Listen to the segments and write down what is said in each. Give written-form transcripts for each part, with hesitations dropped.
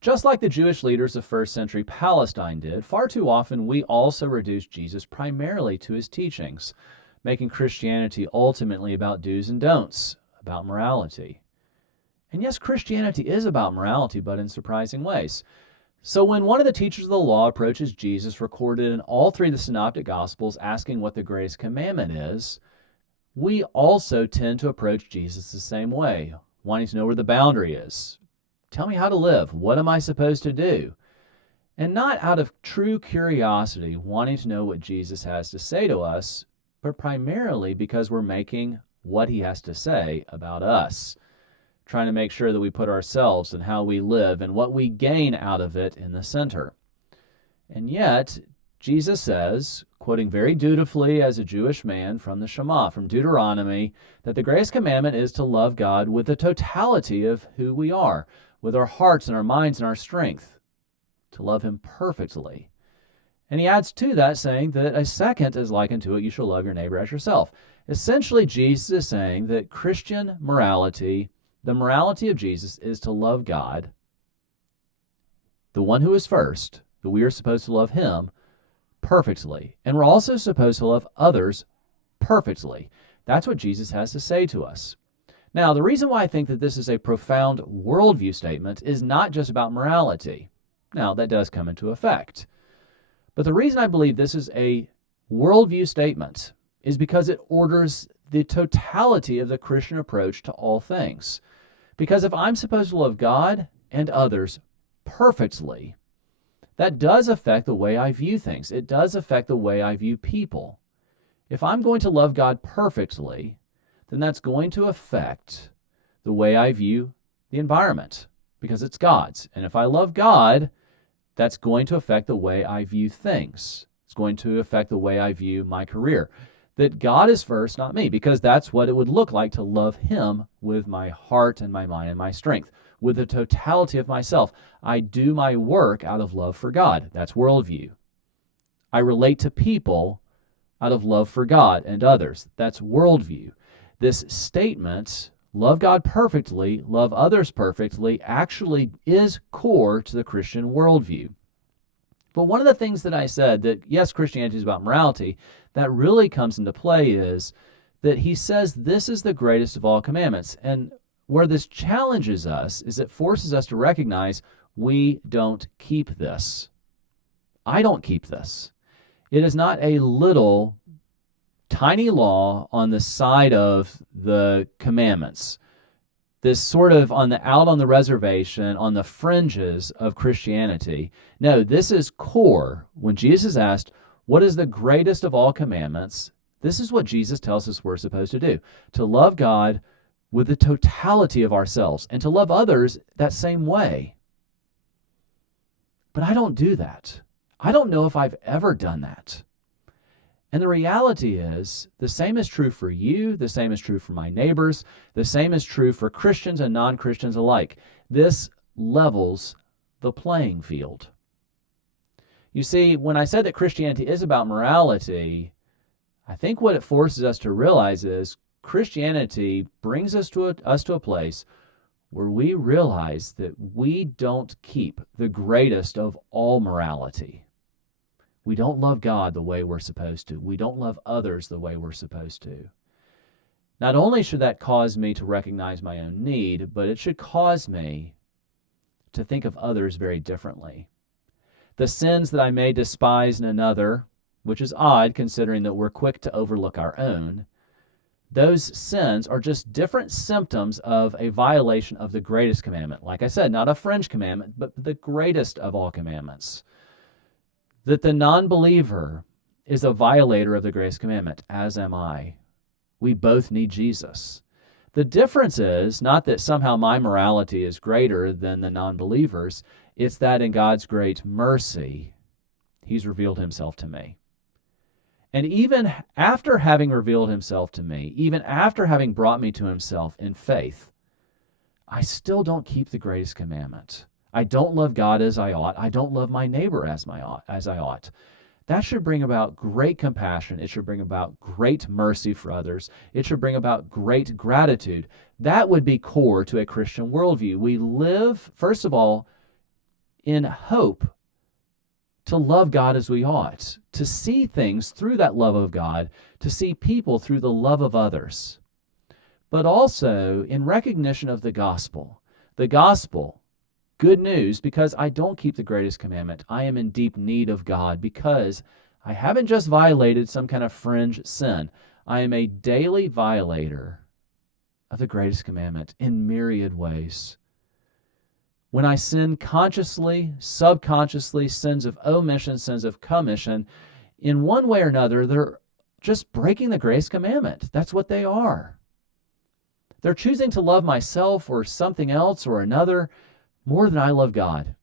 Just like the Jewish leaders of first century Palestine did, far too often we also reduce Jesus primarily to his teachings, making Christianity ultimately about do's and don'ts, about morality. And yes, Christianity is about morality, but in surprising ways. So when one of the teachers of the law approaches Jesus, recorded in all three of the synoptic gospels, asking what the greatest commandment is, we also tend to approach Jesus the same way, wanting to know where the boundary is. Tell me how to live. What am I supposed to do? And not out of true curiosity, wanting to know what Jesus has to say to us, but primarily because we're making what he has to say about us, trying to make sure that we put ourselves and how we live and what we gain out of it in the center. And yet, Jesus says, quoting very dutifully as a Jewish man from the Shema, from Deuteronomy, that the greatest commandment is to love God with the totality of who we are, with our hearts and our minds and our strength, to love him perfectly. And he adds to that, saying that a second is likened to it, you shall love your neighbor as yourself. Essentially, Jesus is saying that Christian morality, the morality of Jesus, is to love God, the one who is first, that we are supposed to love him perfectly. And we're also supposed to love others perfectly. That's what Jesus has to say to us. Now, the reason why I think that this is a profound worldview statement is not just about morality. Now, that does come into effect. But the reason I believe this is a worldview statement is because it orders the totality of the Christian approach to all things. Because if I'm supposed to love God and others perfectly, that does affect the way I view things. It does affect the way I view people. If I'm going to love God perfectly, then that's going to affect the way I view the environment, because it's God's. And if I love God, that's going to affect the way I view things. It's going to affect the way I view my career. That God is first, not me, because that's what it would look like to love him with my heart and my mind and my strength, with the totality of myself. I do my work out of love for God. That's worldview. I relate to people out of love for God and others. That's worldview. This statement, love God perfectly, love others perfectly, actually is core to the Christian worldview. But one of the things that I said, that yes, Christianity is about morality, that really comes into play is that he says this is the greatest of all commandments. And where this challenges us is it forces us to recognize we don't keep this. I don't keep this. It is not a little tiny law on the side of the commandments, this sort of out on the reservation, on the fringes of Christianity. No, this is core. When Jesus asked, what is the greatest of all commandments? This is what Jesus tells us we're supposed to do, to love God with the totality of ourselves and to love others that same way. But I don't do that. I don't know if I've ever done that. And the reality is, the same is true for you, the same is true for my neighbors, the same is true for Christians and non-Christians alike. This levels the playing field. You see, when I said that Christianity is about morality, I think what it forces us to realize is Christianity brings us to a place where we realize that we don't keep the greatest of all morality. We don't love God the way we're supposed to. We don't love others the way we're supposed to. Not only should that cause me to recognize my own need, but it should cause me to think of others very differently. The sins that I may despise in another, which is odd considering that we're quick to overlook our own, those sins are just different symptoms of a violation of the greatest commandment. Like I said, not a fringe commandment, but the greatest of all commandments. That the non-believer is a violator of the greatest commandment, as am I. We both need Jesus. The difference is not that somehow my morality is greater than the non-believers. It's that in God's great mercy, he's revealed himself to me. And even after having revealed himself to me, even after having brought me to himself in faith, I still don't keep the greatest commandment. I don't love God as I ought. I don't love my neighbor as I ought. That should bring about great compassion. It should bring about great mercy for others. It should bring about great gratitude. That would be core to a Christian worldview. We live, first of all, in hope to love God as we ought, to see things through that love of God, to see people through the love of others, but also in recognition of the gospel. The gospel, good news, because I don't keep the greatest commandment. I am in deep need of God because I haven't just violated some kind of fringe sin. I am a daily violator of the greatest commandment in myriad ways. When I sin consciously, subconsciously, sins of omission, sins of commission, in one way or another, they're just breaking the greatest commandment. That's what they are. They're choosing to love myself or something else or another more than I love God.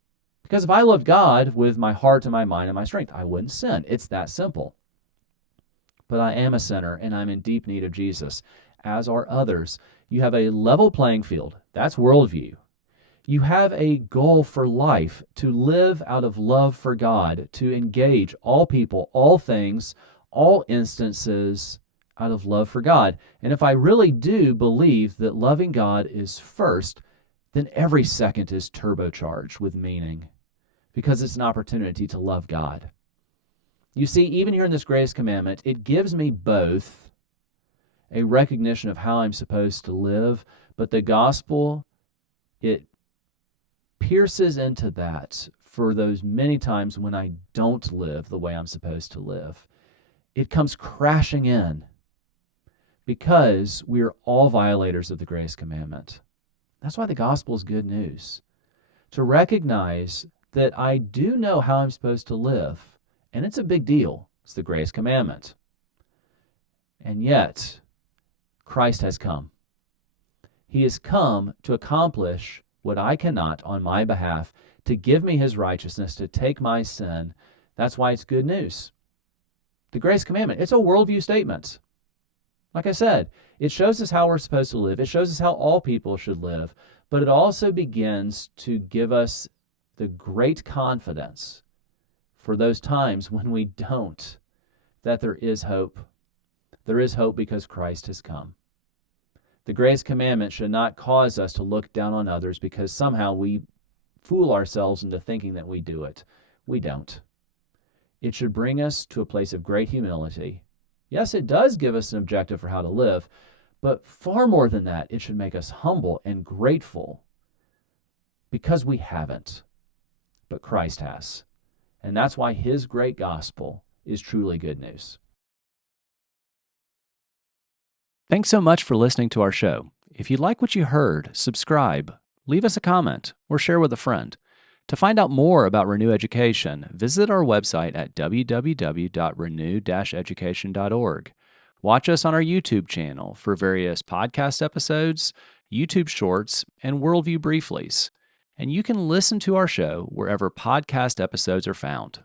Because if I loved God with my heart and my mind and my strength, I wouldn't sin. It's that simple. But I am a sinner and I'm in deep need of Jesus, as are others. You have a level playing field. That's worldview. You have a goal for life to live out of love for God, to engage all people, all things, all instances out of love for God. And if I really do believe that loving God is first, then every second is turbocharged with meaning because it's an opportunity to love God. You see, even here in this greatest commandment, it gives me both a recognition of how I'm supposed to live, but the gospel, it pierces into that for those many times when I don't live the way I'm supposed to live. It comes crashing in because we're all violators of the greatest commandment. That's why the gospel is good news. To recognize that I do know how I'm supposed to live, and it's a big deal. It's the greatest commandment. And yet, Christ has come. He has come to accomplish what I cannot on my behalf, to give me his righteousness, to take my sin. That's why it's good news. The greatest commandment, it's a worldview statement. Like I said, it shows us how we're supposed to live. It shows us how all people should live. But it also begins to give us the great confidence for those times when we don't, that there is hope. There is hope because Christ has come. The greatest commandment should not cause us to look down on others because somehow we fool ourselves into thinking that we do it. We don't. It should bring us to a place of great humility. Yes, it does give us an objective for how to live, but far more than that, it should make us humble and grateful because we haven't, but Christ has. And that's why his great gospel is truly good news. Thanks so much for listening to our show. If you like what you heard, subscribe, leave us a comment, or share with a friend. To find out more about Renew Education, visit our website at www.renew-education.org. Watch us on our YouTube channel for various podcast episodes, YouTube shorts, and Worldview brieflies. And you can listen to our show wherever podcast episodes are found.